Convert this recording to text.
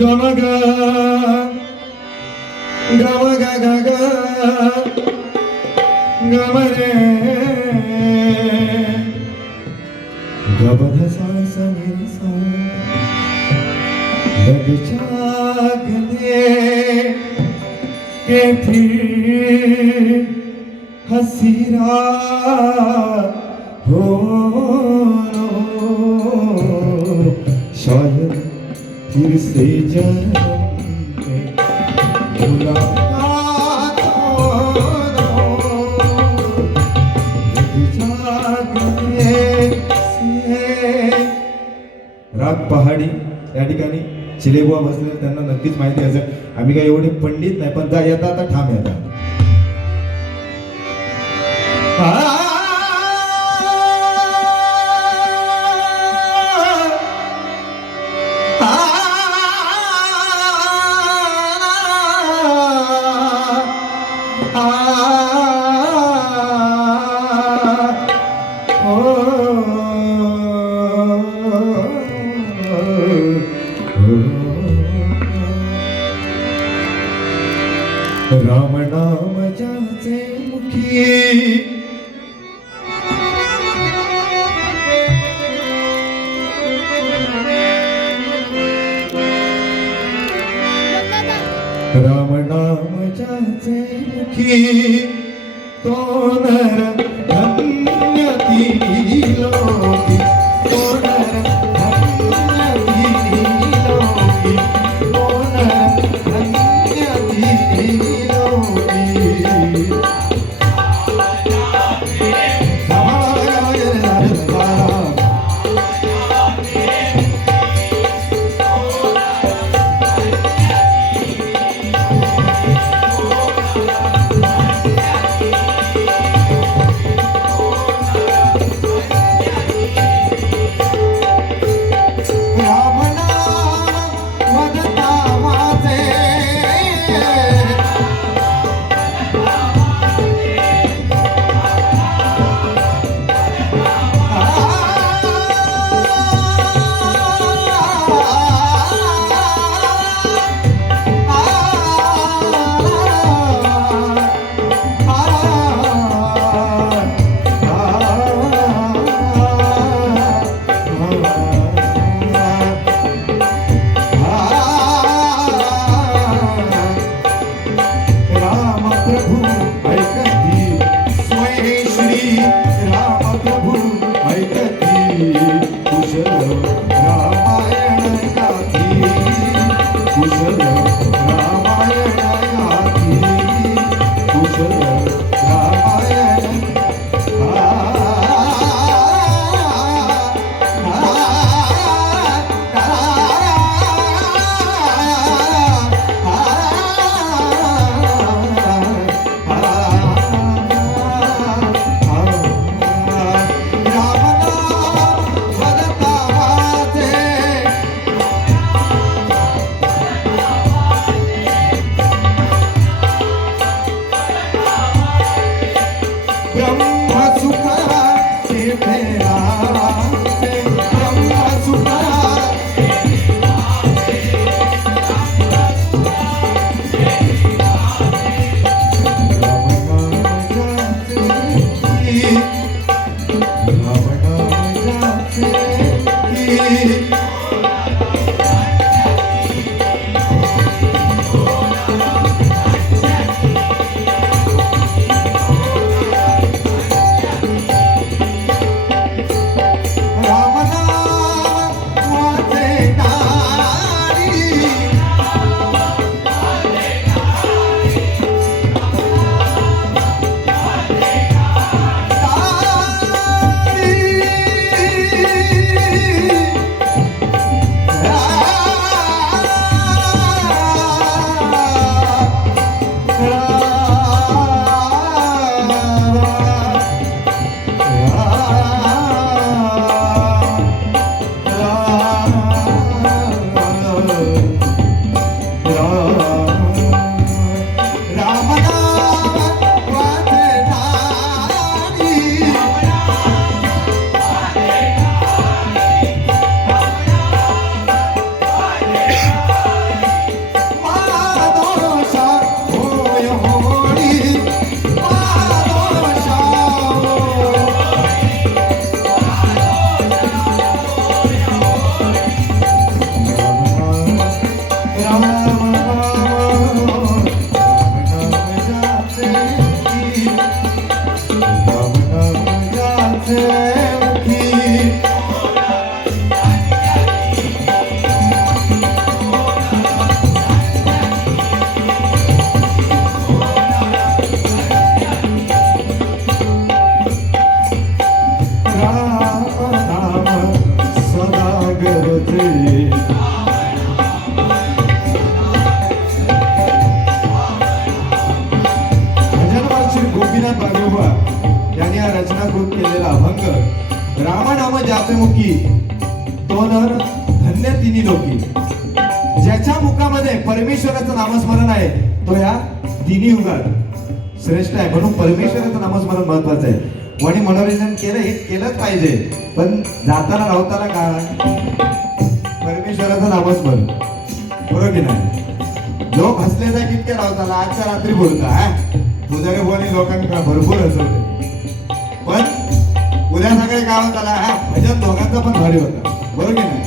गम ग गम ग ग ग गम रे गबध सा सा रे सा लग जाग ले के फिर हसी रात हो शायद फिर से जन्म मुलाकात राग पहाडी या ठिकाणी चिलेबुवा बसले त्यांना नक्कीच माहिती असेल. आम्ही काय एवढे पंडित नाही पण जा येता आता ठाम येतात തോന്നര 你 तो धन्य तिन्ही लोकी. ज्याच्या मुखामध्ये परमेश्वराचं नामस्मरण आहे तो या तिन्ही युगात श्रेष्ठ आहे म्हणून परमेश्वराचं नामस्मरण महत्वाचं आहे. कोणी मनोरंजन केलं हे केलंच पाहिजे. पण जाताना राहताना का? परमेश्वराचं नामस्मरण. बरोबर की नाही? लोक हसले जा कितके राहताना आजच्या रात्री बोलता हा? तुझ्या बोलणी लोकांनी भरपूर हसवते पण उद्या सकाळी काय होत हा? भजन दोघांचा पण भारी होता. बरोबर